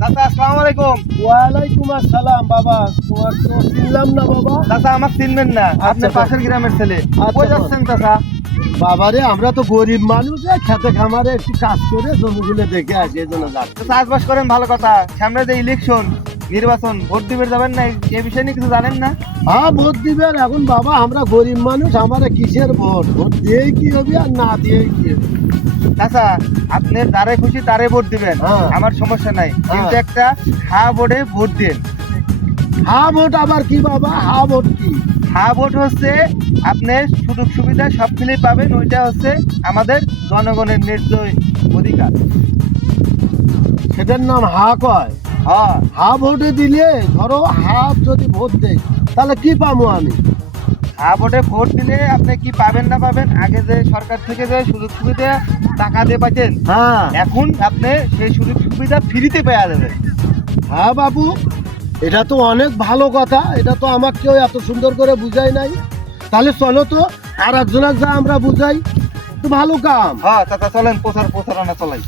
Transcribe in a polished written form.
চাচা আসসালামু আলাইকুম। ওয়ালাইকুম আসসালাম বাবা, তোমার তো চিনলাম না বাবা। চাচা আমাকে চিনবেন না, আপনি আচ্ছা, পাশের গ্রামের ছেলে। আচ্ছা, কই যাচ্ছেন চাচা? বাবারে আমরা তো গরিব মানুষ, খেতে খামারে একটু কাজ করে জমিগুলো দেখে আসি, এই জন্য যাচ্ছি। চাষবাস করেন ভালো কথা, সামনে যে ইলেকশন নির্বাচন, ভোট দিবেন যাবেন না, এই বিষয় নিয়ে কিছু জানেন না? হ্যাঁ ভোট দিবেন, এখন বাবা আমরা গরিব মানুষ, আমারে কিসের ভোট? ভোট দিয়েই কি হবে আর না দিয়েই কি হবে? চাচা আপনি যারে খুশি তারে ভোট দিবেন, হ্যাঁ। আমার সমস্যা নাই, কিন্তু হ্যাঁ। একটা হা ভোটে ভোট দিন। হ্যাঁ ভোট আবার কি বাবা? হ্যাঁ ভোট কি? হা ভোট হচ্ছে আপনি সুযোগ সুবিধা সব মিলিয়ে পাবেন, ওইটা হচ্ছে আমাদের জনগণের ন্যায্য অধিকার। সেটার নাম হা কয়? হ্যাঁ, হা ভোটে দিলে ধরো হা যদি ভোট দেয় তাহলে কি পাবো আমি? হা ভোটে ভোট দিলে আপনি কি পাবেন না পাবেন, আগে যে সরকার থেকে যে সুযোগ সুবিধা টাকা দিয়ে পাচ্ছেন, হ্যাঁ। এখন আপনি সেই সুযোগ সুবিধা ফ্রিতে পেয়ে যাবেন। হ্যাঁ বাবু, এটা তো অনেক ভালো কথা, এটা তো আমাকে কেউ এত সুন্দর করে বুঝাই নাই। তাহলে চলো তো আর একজনের যা আমরা বুঝাই, তো ভালো কাম। হ্যাঁ চাচা চলেন প্রচারণা চলাই।